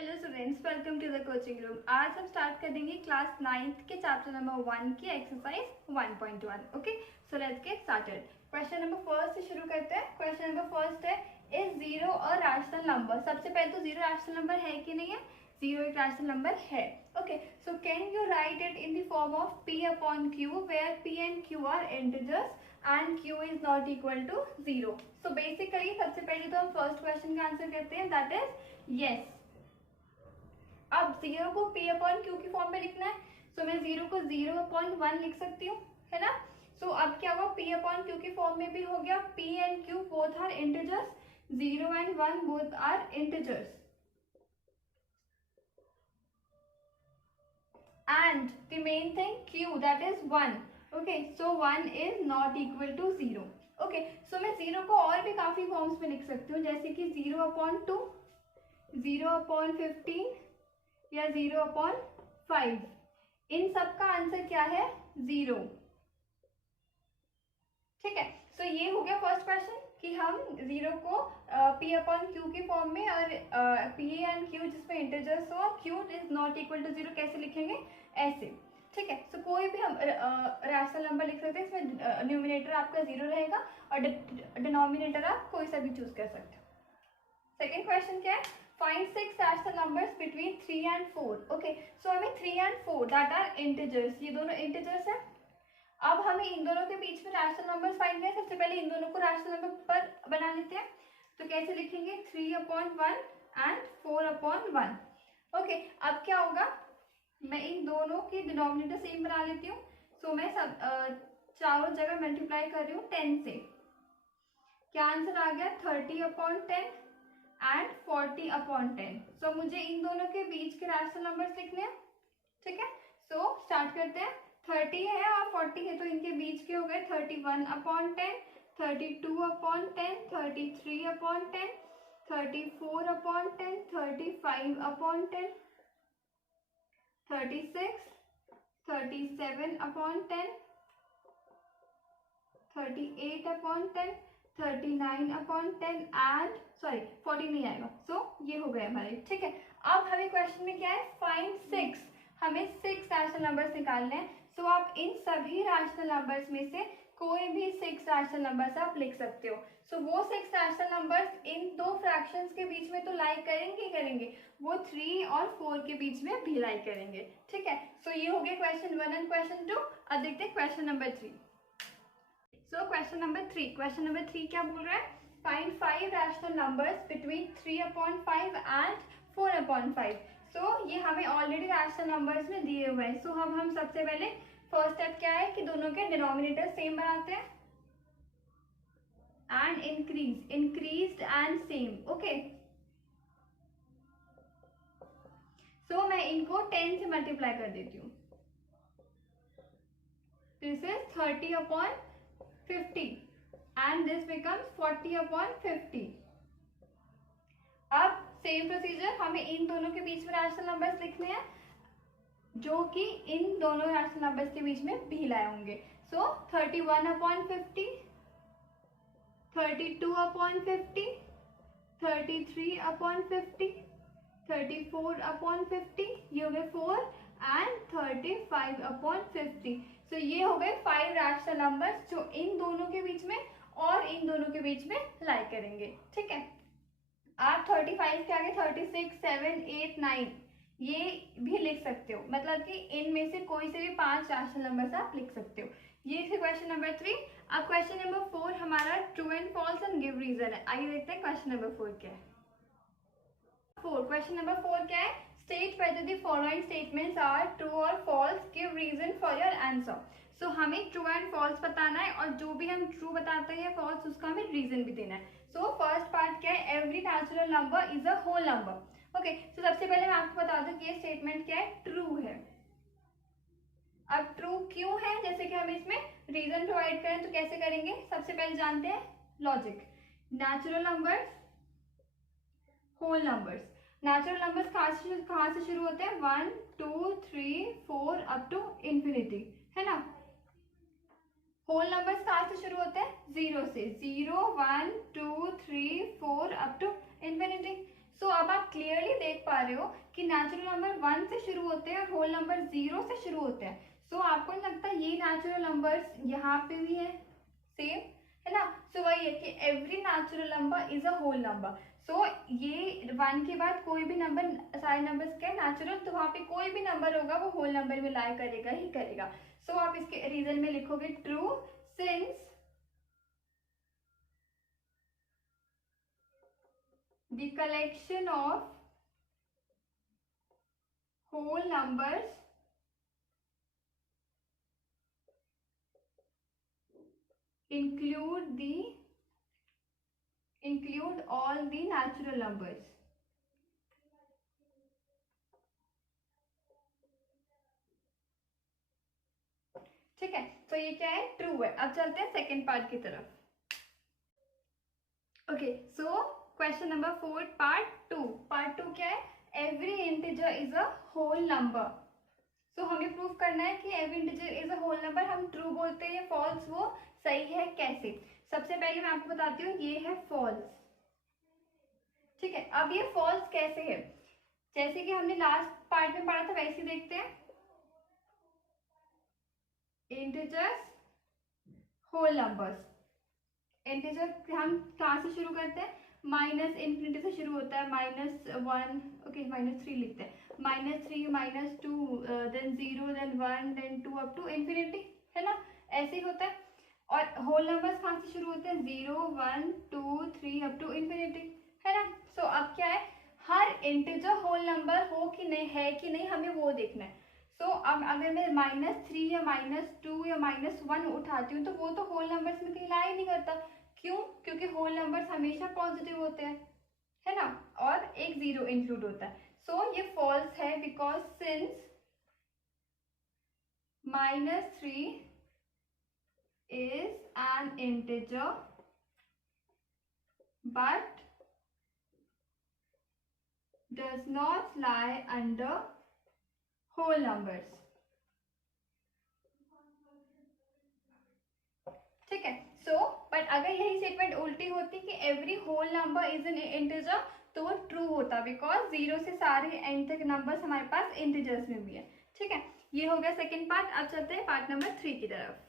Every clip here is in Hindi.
Hello students, welcome to the coaching room. आज हम स्टार्ट कर देंगे क्लास 9th के चैप्टर नंबर 1 की exercise 1.1। Okay, so let's get started. Question number first से शुरू करते हैं। क्वेश्चन नंबर फर्स्ट है, is zero a rational number. सबसे पहले तो जीरो रैशनल नंबर है कि नहीं है? जीरो एक रैशनल नंबर है। Okay, so can you write it in the form of p upon q where p and q are integers and q is not equal to 0. So basically सबसे पहले तो हम फर्स्ट क्वेश्चन का आंसर करते हैं, दैट इज यस। अब जीरो को p अपॉन क्यू की फॉर्म में लिखना है, सो मैं जीरो को 0/1 लिख सकती हूँ, है ना। सो अब क्या हुआ, p अपॉन क्यू की फॉर्म में भी हो गया। p and q both are integers, 0 and 1 both are integers, and the main thing q, that is 1. okay, so 1 is not equal to 0. okay, so मैं 0 को और भी काफी फॉर्म्स में लिख सकती हूँ, जैसे कि 0/2, 0/15 या 0/5। इन सब का आंसर क्या है? 0। ठीक है, सो ये हो गया फर्स्ट क्वेश्चन कि हम जीरो को p अपॉन क्यू की फॉर्म में और p एंड q जिसमें इंटीजर्स हो, q is not equal to 0 कैसे लिखेंगे? ऐसे। ठीक है, सो कोई भी हम रैशनल नंबर लिख सकते हैं। इसमें न्यूमिनेटर आपका 0 रहेगा और डिनोमिनेटर आप कोई सा भी चूज कर सकते हो। सेकेंड क्वेश्चन क्या है? Find 6 rational numbers between 3 and 4. Okay, so हमें 3 and 4 दैट आर इंटीजर्स, ये दोनों इंटीजर्स है। अब हमें इन दोनों के बीच में रैशनल नंबर्स फाइंड करना है। सबसे पहले इन दोनों को रैशनल नंबर पर बना लेते हैं। तो कैसे लिखेंगे? 3/1 एंड 4/1। ओके, अब क्या होगा, मैं इन दोनों की डिनोमिनेटर सेम बना लेती हूँ। सो मैं सब चारों जगह मल्टीप्लाई कर रही हूँ 10 से। क्या आंसर आ गया? 30/10 एंड 40/10। सो मुझे इन दोनों के बीच के रैशनल नंबर्स लिखने हैं। ठीक है, सो स्टार्ट करते हैं। 30 है और 40 है, तो इनके बीच के हो गए 31/10, 32/10, 33/10, 34/10, 35/10, 36, 37/10, 38/10, 39/10 एंड 40 नहीं आएगा। सो ये हो गए हमारे। ठीक है, अब हमें क्वेश्चन में क्या है? फाइंड 6। हमें 6 रैशनल नंबर्स निकालने हैं। सो आप इन सभी रैशनल नंबर्स में से कोई भी 6 रैशनल नंबर्स आप लिख सकते हो। सो वो 6 रैशनल नंबर्स इन दो फ्रैक्शंस के बीच में तो लाई करेंगे, वो 3 और 4 के बीच में भी लाई करेंगे। ठीक है, सो ये हो गया क्वेश्चन 1 एंड क्वेश्चन 2। अब देखते हैं क्वेश्चन नंबर 3। सो क्वेश्चन नंबर 3 क्या बोल रहा है? Find 5 rational numbers between 3/5 and 4/5। सो ये हमें ऑलरेडी रैशनल नंबर्स में दिए हुए हैं। सो हम सबसे पहले फर्स्ट स्टेप क्या है कि दोनों के डिनोमिनेटर सेम बनाते हैं and increased and same. Okay, so मैं इनको 10 से मल्टीप्लाई कर देती हूँ। This is 30/50 and this becomes 40/50. अब सेम प्रोसीजर, हमें इन दोनों के बीच में रैशनल नंबर्स लिखने हैं जो कि इन दोनों रैशनल नंबर्स के बीच में भी लाए होंगे। सो 31/50, 32/50, 33/50, 34/50, ये हो गए 4 एंड 35/50। सो ये हो गए 5 रैशनल नंबर्स जो इन दोनों के बीच में और इन दोनों के बीच में लाई करेंगे। ठीक है, आप 35 के आगे 36, 7, 8, 9 ये भी लिख सकते हो, मतलब कि इनमें से कोई से भी 5 रैशनल नंबर्स आप लिख सकते हो। ये थे क्वेश्चन नंबर 3। अब क्वेश्चन नंबर 4 हमारा true and false and give reason है। आइए देखते हैं क्वेश्चन नंबर 4 क्या है। क्वेश्चन नंबर 4 क्या है? State whether the following statements are true or false, give reason for your answer. सो हमें ट्रू एंड फॉल्स बताना है और जो भी हम ट्रू बताते हैं या फॉल्स उसका हमें रीजन भी देना है। सो फर्स्ट पार्ट क्या है? Every natural number is a whole number. Okay, so सबसे पहले मैं आपको बता दूं कि ये स्टेटमेंट क्या है? ट्रू है। अब ट्रू क्यों है? जैसे कि हम इसमें रीजन प्रोवाइड करें तो कैसे करेंगे? सबसे पहले जानते हैं logic. Natural numbers, whole numbers. Natural numbers कहाँ से शुरू होते हैं? 1, 2, 3, 4 अप टू इंफिनिटी, है ना। होल नंबर्स कहाँ से शुरू होते हैं? 0 से। 0, 1, 2, 3, 4 अप टू इंफिनिटी। सो अब आप क्लियरली देख पा पा रहे हो कि नेचुरल नंबर 1 से शुरू होते हैं और होल नंबर 0 से शुरू होते हैं। सो आपको नहीं लगता ये नेचुरल नंबर्स यहाँ पे भी है सेम, है ना। सो वही है कि every natural number is a whole number. So ये 1 के बाद कोई भी नंबर, सारे नंबर्स क्या नेचुरल, तो वहाँ पे कोई भी नंबर होगा वो होल नंबर में लाई करेगा ही करेगा। सो आप इसके रीजन में लिखोगे true since the collection of whole numbers include all the natural numbers। ठीक है, तो ये क्या है, ट्रू है। अब चलते हैं सेकेंड पार्ट की तरफ। Okay, so question number 4 part 2। Part 2 क्या है, every integer is a whole number. So हमें प्रूफ करना है कि every integer is a whole number. हम ट्रू बोलते हैं, फॉल्स वो सही है, कैसे। सबसे पहले मैं आपको बताती हूँ, ये है फॉल्स। ठीक है, अब ये फॉल्स कैसे है, जैसे कि हमने लास्ट पार्ट में पढ़ा था वैसे देखते हैं। इंटीजर्स होल नंबर्स, इंटीजर हम कहाँ से शुरू करते हैं, माइनस इन्फिनिटी से शुरू होता है, -1, ओके -3 लिखते हैं, -3 -2 then 0 then 1 then 2 up to infinity, है ना, ऐसे ही होता है। और होल नंबर्स कहाँ से शुरू होते हैं, 0 1 2 3 अप टू इन्फिनिटी, है ना। सो अब क्या है, हर इंटीजर होल नंबर हो कि नहीं, है कि नहीं, हमें वो देखना है। सो अब अगर मैं -3 या -2 या -1 उठाती हूँ तो वो तो होल नंबर्स में कहीं ला ही नहीं करता। क्यों, क्योंकि होल नंबर्स हमेशा पॉजिटिव होते हैं, है ना, और एक 0 इंक्लूड होता है। सो ये फॉल्स है, because since -3 is an integer but does not lie under whole numbers। ठीक है, सो बट अगर यही स्टेटमेंट उल्टी होती कि every whole number is an integer, तो वो ट्रू होता, बिकॉज 0 से सारे एंड तक नंबर्स हमारे पास इंटीजर्स में भी है। ठीक है, ये हो गया सेकेंड पार्ट। अब चलते हैं पार्ट नंबर 3 की तरफ।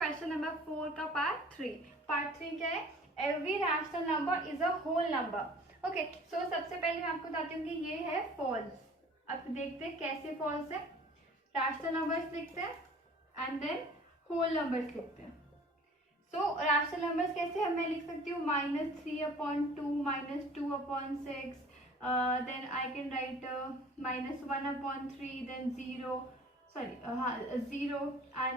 क्वेश्चन नंबर 4 का पार्ट 3। पार्ट 3 क्या है, every rational number is a whole number. Okay, so सबसे पहले मैं आपको बताती हूँ कि ये है फॉल्स। अब देखते हैं कैसे फॉल्स है। रैशनल नंबर्स लिखते हैं एंड देन होल नंबर्स लिखते हैं। सो रैशनल नंबर्स कैसे हम मैं लिख सकती हूँ, -3/2 -2/6 then I can write -1/3 then 0 and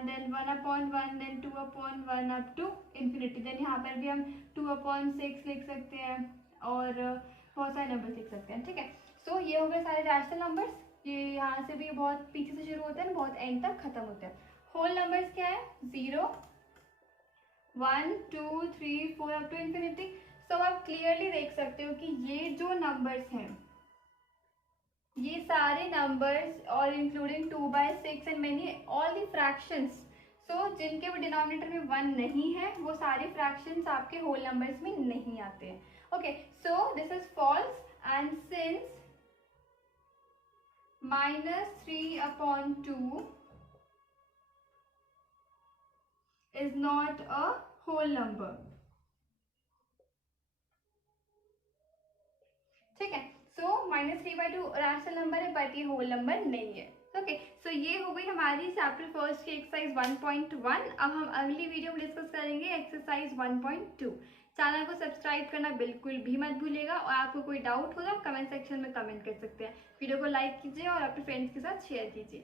then 1/1 then 2/1 up to infinity. Then यहाँ पर भी हम 2/6 लिख सकते हैं और बहुत सारे नंबर्स लिख सकते हैं। ठीक है, सो ये हो गए सारे रैशनल नंबर्स। ये यहाँ से भी बहुत पीछे से शुरू होते हैं, बहुत एंड तक खत्म होते हैं। होल नंबर्स क्या है, 0 1 2 3 4 अप टू इन्फिनिटी। सो आप क्लियरली देख सकते हो कि ये जो नंबर्स हैं, ये सारे नंबर्स और including 2/6 and many all the fractions, so जिनके वो डिनोमिनेटर में 1 नहीं है, वो सारे फ्रैक्शंस आपके होल नंबर्स में नहीं आते हैं। Okay, so this is false and since -3/2 is not a whole number। ठीक है, सो -3/2 रैशनल नंबर है बट ये होल नंबर नहीं है। ओके, सो ये हो गई हमारी चैप्टर फर्स्ट की एक्सरसाइज 1.1। अब हम अगली वीडियो में डिस्कस करेंगे एक्सरसाइज 1.2। चैनल को सब्सक्राइब करना बिल्कुल भी मत भूलिएगा और आपको कोई डाउट होगा कमेंट सेक्शन में कमेंट कर सकते हैं। वीडियो को लाइक कीजिए और अपने फ्रेंड्स के साथ शेयर कीजिए।